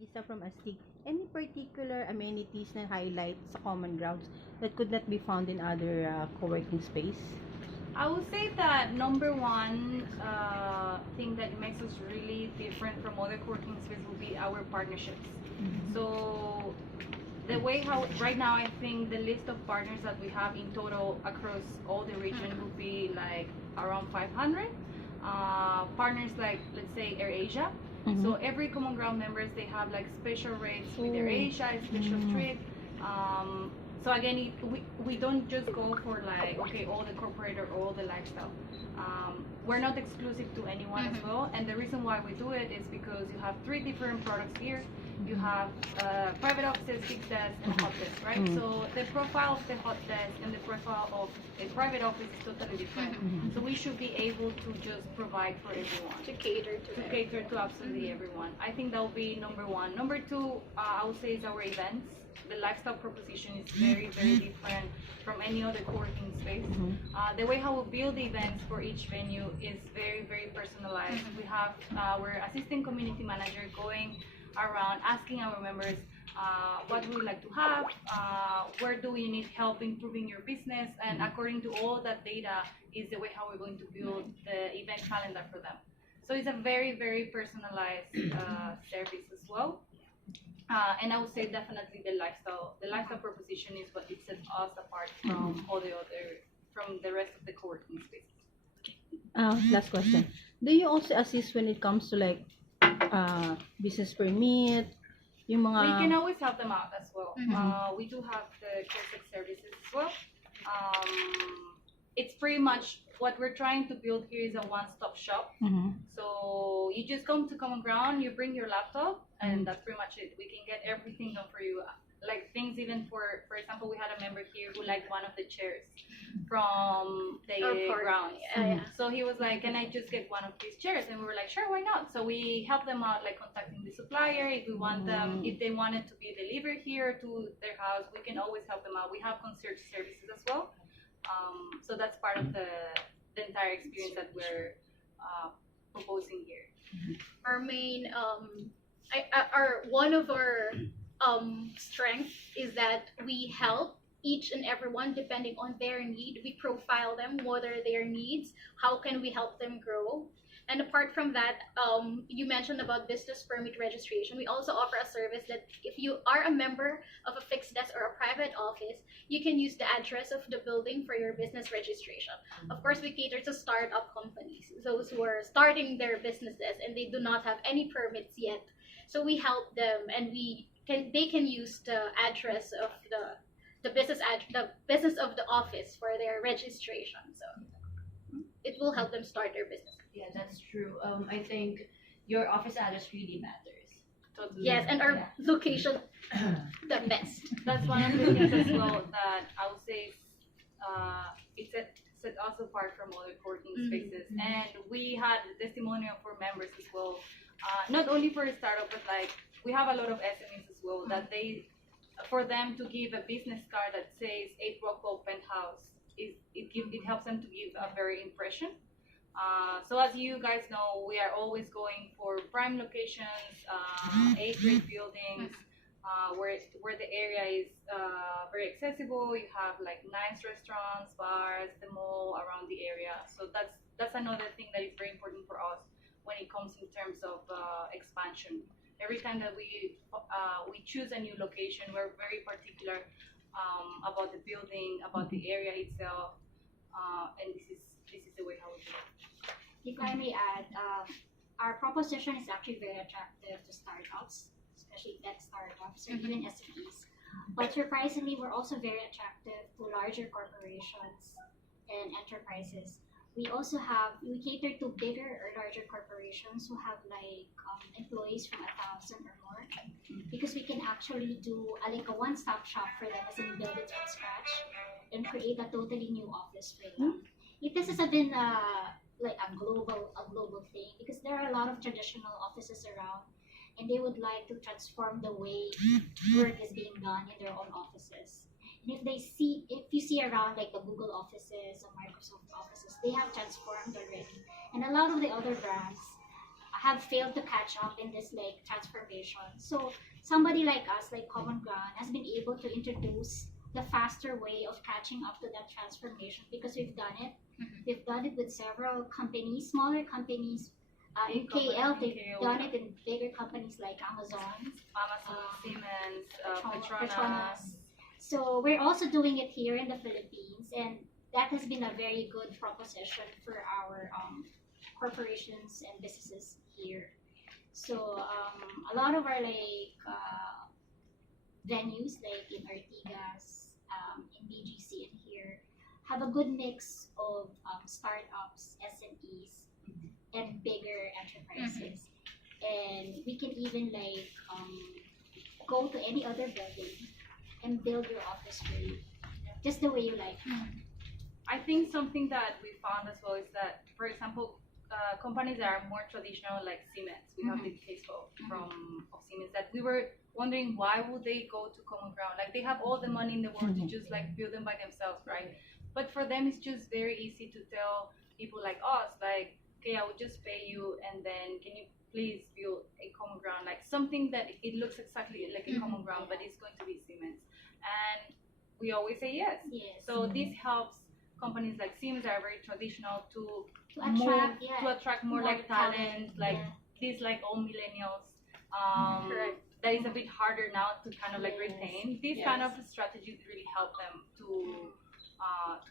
Lisa from Astig, any particular amenities na highlight sa common grounds that could not be found in other co-working space? I would say that number one thing that makes us really different from other co-working spaces would be our partnerships. So the way how right now I think the list of partners that we have in total across all the region would be like around 500 partners, like let's say AirAsia. So every common ground members, they have like special rates with AirAsia, special trip. So again, we don't just go for like, okay, all the corporate or all the lifestyle. We're not exclusive to anyone as well, and the reason why we do it is because you have three different products here. You have private offices, fixed desk, and hot desk, right? So the profile of the hot desk and the profile of a private office is totally different. So we should be able to just provide for everyone. To cater to Absolutely everyone. I think that will be number one. Number two, I would say, is our events. The lifestyle proposition is very, very different from any other co-working space. The way how we build the events for each venue is very, very personalized. We have our assistant community manager going around asking our members what we would like to have, where do we need help improving your business, and according to all that data is the way how we're going to build the event calendar for them. So it's a very, very personalized service as well. And I would say definitely the lifestyle proposition is what it sets us apart from from the rest of the co-working spaces. Last question. Do you also assist when it comes to like business permit, yung mga... We can always help them out as well. We do have the COSEC services as well. It's pretty much what we're trying to build here is a one-stop shop. So you just come to Common Ground, you bring your laptop, and that's pretty much it. We can get everything done for you. Like things even for example, we had a member here who liked one of the chairs from the grounds. So he was like, can I just get one of these chairs? And we were like, sure, why not? So we help them out, like contacting the supplier. If we want them, if they wanted to be delivered here to their house, we can always help them out. We have concierge services as well. So that's part of the entire experience that we're proposing here. Our main one of our strength is that we help each and everyone depending on their need. We profile them, what are their needs, how can we help them grow. And apart from that, you mentioned about business permit registration. We also offer a service that if you are a member of a fixed desk or a private office, you can use the address of the building for your business registration. Of course, we cater to startup companies, those who are starting their businesses and they do not have any permits yet. So we help them, and they can use the address of the business of the office for their registration. So it will help them start their business. Yeah, that's true. I think your office address really matters. Totally. Yes, and our location, the best. That's one of the things as well that I would say it set us apart from other co-working spaces. And we had the testimonial for members as well. Not only for a startup, but like we have a lot of SMEs as well that for them to give a business card that says 8 Rockwell Penthouse, it helps them to give a very impression. So as you guys know, we are always going for prime locations, A-grade buildings, where the area is very accessible. You have like nice restaurants, bars, the mall around the area. So that's another thing that is very important for us when it comes in terms of expansion. Every time that we choose a new location, we're very particular about the building, about the area itself, and this is the way how we do it. If I may add, our proposition is actually very attractive to startups, especially tech startups or even SMEs. But surprisingly, we're also very attractive to larger corporations and enterprises. We cater to bigger or larger corporations who have like employees from 1,000 or more, because we can actually do like a one-stop shop for them, as in build it from scratch and create a totally new office for them. This has been like a global thing, because there are a lot of traditional offices around, and they would like to transform the way work is being done in their own offices. And if you see around like the Google offices or Microsoft offices, they have transformed already. And a lot of the other brands have failed to catch up in this like transformation. So somebody like us, like Common Ground, has been able to introduce the faster way of catching up to that transformation because we've done it. We've done it with several companies, smaller companies. In Big companies KL, in they've KL, done yeah. it in bigger companies like Amazon, Amazon, Siemens, Petronas. Petronas. So we're also doing it here in the Philippines, and that has been a very good proposition for our corporations and businesses here. So a lot of our like venues, like in Ortigas, in BGC, and here, have a good mix of startups, SMEs, and bigger enterprises. And we can even like go to any other building and build your office for you, just the way you like. I think something that we found as well is that, for example, companies that are more traditional like Siemens, we have the case of Siemens, that we were wondering why would they go to Common Ground? Like they have all the money in the world to just like build them by themselves, right? But for them, it's just very easy to tell people like us, like, okay, I would just pay you, and then can you please build a Common Ground, like something that it looks exactly like a Common Ground, but it's going to be Siemens, and we always say yes. Yes. So this helps companies like Siemens that are very traditional to To attract, move, yeah. to attract more More like talent, like yeah. these like all millennials. Correct. That is a bit harder now to kind of like Yes. retain. These kind of strategies really help them to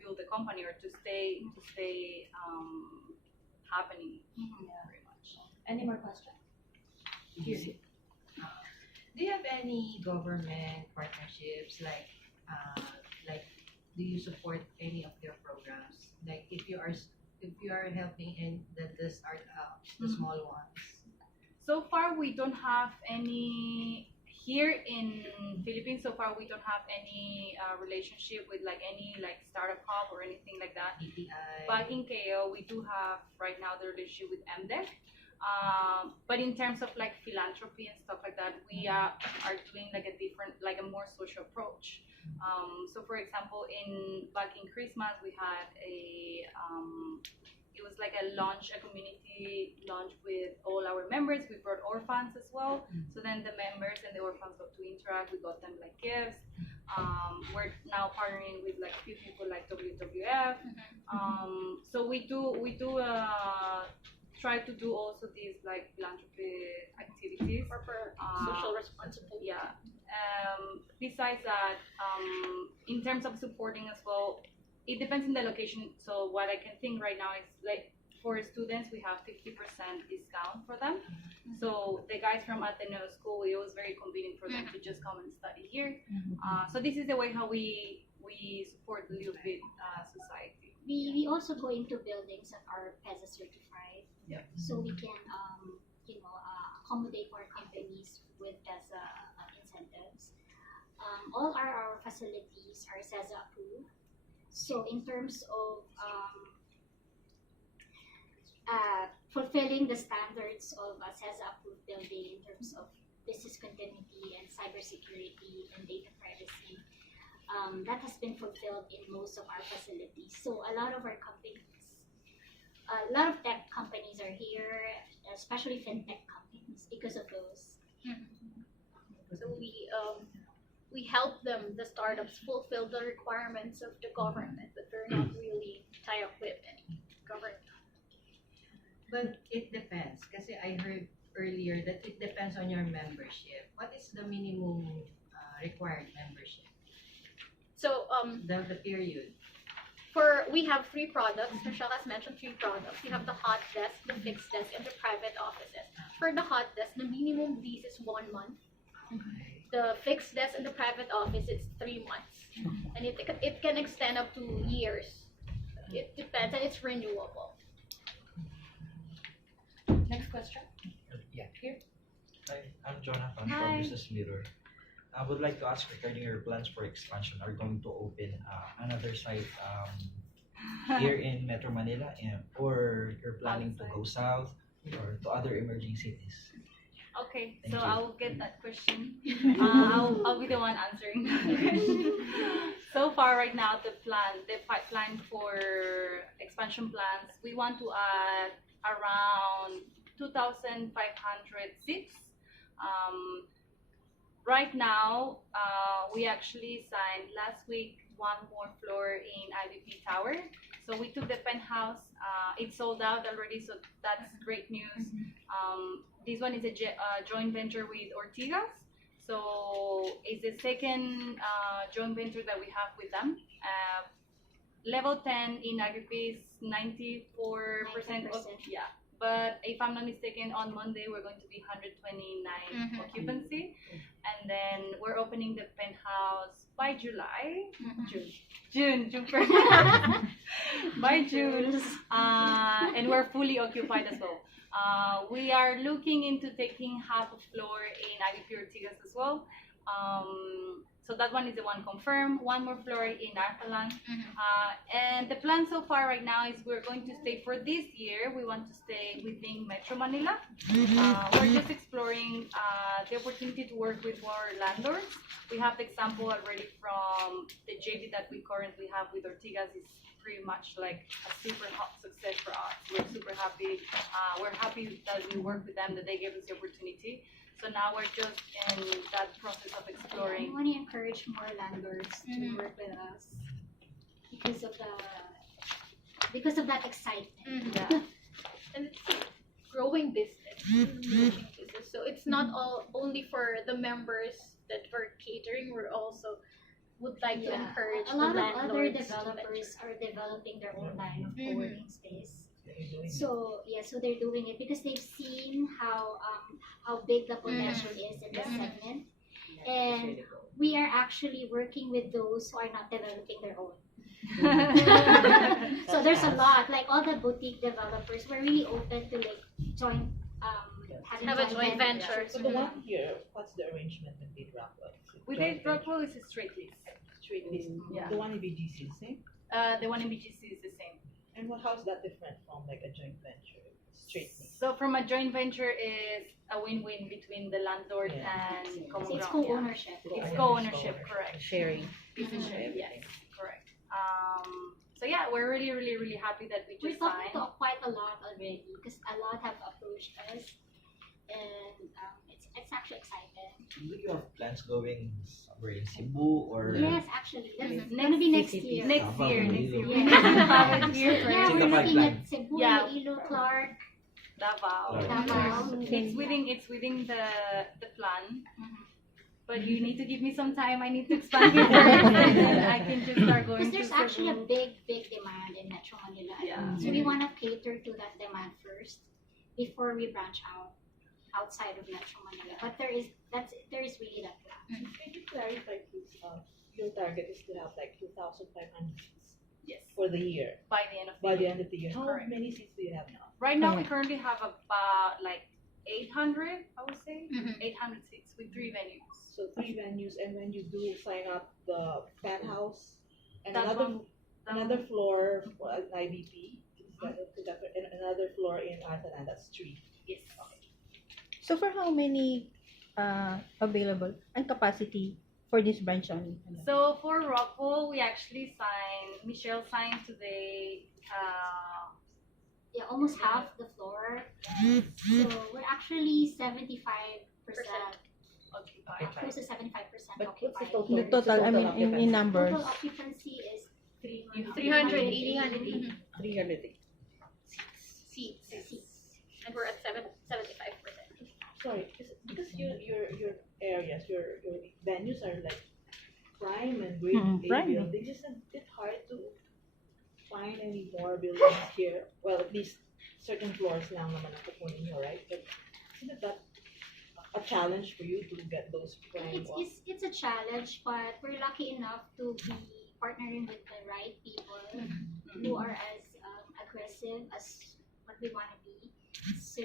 build the company or to stay happening. Very much. Any more questions? Here. Do you have any government partnerships like do you support any of their programs? Like if you are helping in the startups, the small ones. So far, we don't have any here in Philippines. So far, we don't have any relationship with like any like startup hub or anything like that. ETI. But in KO, we do have right now the relationship with MDEC. But in terms of like philanthropy and stuff like that, we are doing like a different, like a more social approach. So for example, back in Christmas, we had it was like a community launch with all our members. We brought orphans as well. So then the members and the orphans got to interact. We got them like gifts. We're now partnering with like a few people like WWF. So we do try to do also these like philanthropy activities. Corporate social responsibility. Yeah. Besides that, in terms of supporting as well, it depends on the location. So what I can think right now is like for students, we have 50% discount for them. So the guys from Ateneo School, it was very convenient for them to just come and study here. So this is the way how we support a little bit society. We also go into buildings that are PEZA certified, Yeah. so we can accommodate more companies with PEZA incentives. All our facilities are CESA approved. So in terms of fulfilling the standards of a CESA approved building in terms of business continuity and cybersecurity and data privacy, that has been fulfilled in most of our facilities. So a lot of our companies, a lot of tech companies are here, especially fintech companies, because of those. So we help them, the startups, fulfill the requirements of the government, but we're not really tied up with any government. But it depends. Kasi I heard earlier that it depends on your membership. What is the minimum required membership? So The period. we have 3 products. Michelle has mentioned 3 products. We have the hot desk, the fixed desk, and the private offices. For the hot desk, the minimum lease is 1 month. The fixed desk and the private office, it's 3 months. And it can extend up to years. It depends, and it's renewable. Next question. Yeah. Here. Hi, I'm Jonathan Hi. from Business Mirror. I would like to ask regarding your plans for expansion. Are you going to open another site here in Metro Manila, or you're planning to go south or to other emerging cities? Okay, Thank so you. I'll get that question. I'll be the one answering that. So far, right now, the pipeline for expansion plans, we want to add around 2,500 seats. Right now, we actually signed last week one more floor in IBP Tower. So we took the penthouse. It's sold out already, so that's great news. This one is a joint venture with Ortigas. So it's the second joint venture that we have with them. Level 10 in IBP is 94% 90%. yeah. But if I'm not mistaken, on Monday we're going to be 129 occupancy, and then we're opening the penthouse by July. June first. By June, and we're fully occupied as well. We are looking into taking half a floor in IBP Ortigas as well. So that one is the one confirmed. One more floor in Artalan. And the plan so far right now is we're going to stay for this year. We want to stay within Metro Manila. We're just exploring the opportunity to work with more landlords. We have the example already from the JV that we currently have with Ortigas. It's pretty much like a super hot success for us. We're super happy. We're happy that we work with them, that they gave us the opportunity. So now we're just in that process of We exploring. want to encourage more landlords to work with us because of that excitement. Yeah. And it's a growing business. Growing business. So it's not all only for the members that we're catering. We're also would like to encourage A lot the of other landlords to developers are developing their own line of Mhm. co-working space. So they're doing it because they've seen how big the potential is in this segment, and we are actually working with those who are not developing their own. So there's a lot, like all the boutique developers. We're really open to like joint having Have a joint venture. So the one here, what's the arrangement with Date Rockwell? Is it With joint Date Rockwell is a straight lease. venture, straight lease? Yeah. The one in BGC, same? The one in BGC is the same. And how's that different from like a joint venture, straight lease? So from a joint venture is a win-win between the landlord Yeah. and common So it's ground. Yeah. co-ownership. It's co-ownership, correct. Sharing. Yes, correct. So yeah, we're really, really, really happy that we We're just talking signed. to quite a lot already because a lot have approached us, and it's actually exciting. Do you have plans going somewhere in Cebu or Yes, actually, that's Mhm. gonna be next Next year. Next year, Davao, next year. Iloilo. We have it here, Yeah, It's in we're the looking pipeline. at Cebu, Yeah. Iloilo, Clark, Davao. Davao. It's within the plan. Mhm. But you need to give me some time. I need to expand it first, and then I can just start going Because there's to actually a Cebu. big demand in Metro Manila. Yeah. So we want to cater to that demand first before we branch out outside of Metro Manila. But there is really that plan. Can you clarify please, your target is to have like 2,500 seats Yes, for the year, by the end of the by the year. end of the year. How Correct. many seats do you have now? Right now, we currently have about like 800, I would say, Mhm. 800 seats with 3 venues. So 3 venues, and when you do sign up the penthouse and That another floor for an IBP, and another floor in Artanan, that's 3. Yes. So for how many available and capacity for this branch only? So for Rockpool, we actually Michelle signed today. Yeah, almost half the floor. So we're actually 75%, Occupied. close to 75% But what's the occupied. total? The total, I mean, in numbers. Total occupancy is 380. 300. Seats. And we're at 75%. Sorry, because your areas, your venues are like prime and grade A prime. buildings. Isn't it hard to find any more buildings here? Well, at least certain floors lang naman ang kukunin nyo, right? But isn't that a challenge for you to get those prime ones? It's a challenge, but we're lucky enough to be partnering with the right people who are as aggressive as what we want to be. So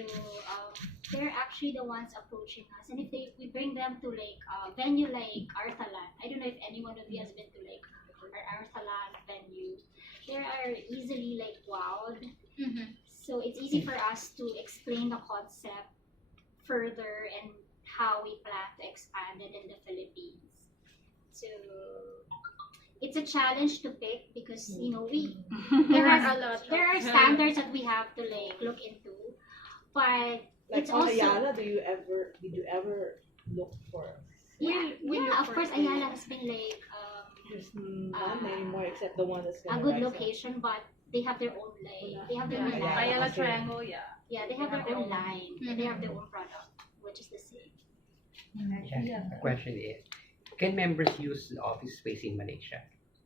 they're actually the ones approaching us, and if we bring them to like a venue like Artalan, I don't know if any one of you has been to like our Artalan venue. They are easily like wowed. So it's easy for us to explain the concept further and how we plan to expand it in the Philippines. So it's a challenge to pick because there There are are a lot. there are standards that we have to like look into. But Like it's on also Ayala, did you ever look for? yeah, we look yeah. Of for course, it. Ayala has been like There's none anymore except the one that's a gonna good rise up. location, but they have their own line. They have their own Yeah, line. Ayala okay. Triangle, yeah. Yeah, they have their own line. And they have their own product, which is the same. Yeah. The question is, can members use the office space in Malaysia?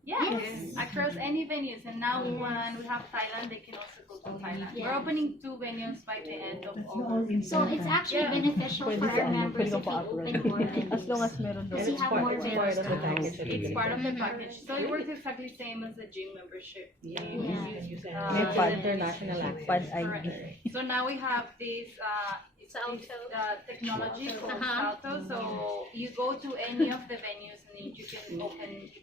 Yes, across any venues. And now when we have Thailand, they can also go to Thailand. We're Yeah. opening 2 venues by the end of August. So it's actually Yeah. beneficial for our members if we open more venues. As long as meron And Kasi doon. it's have part, more it's part of the venues. package. It's part of the Mhm. package. So it works exactly same as the gym membership. Yeah. Yeah. You send May Uh, pad, international pad Correct. ID. So now we have this Salto. technology called Uh-huh. Salto. So you go to any of the venues and you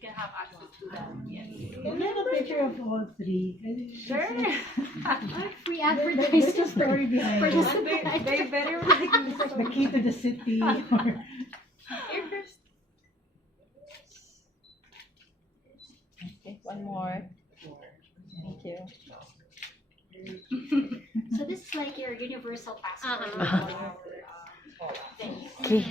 can have access to them. Yes. Can we have a picture of all three? Sure. Free There's a advertising story behind for it. the They better The key to the city. Or... Here first. Okay, one more. Thank you. So this is like your universal passport Uh-huh. for our venues. Okay.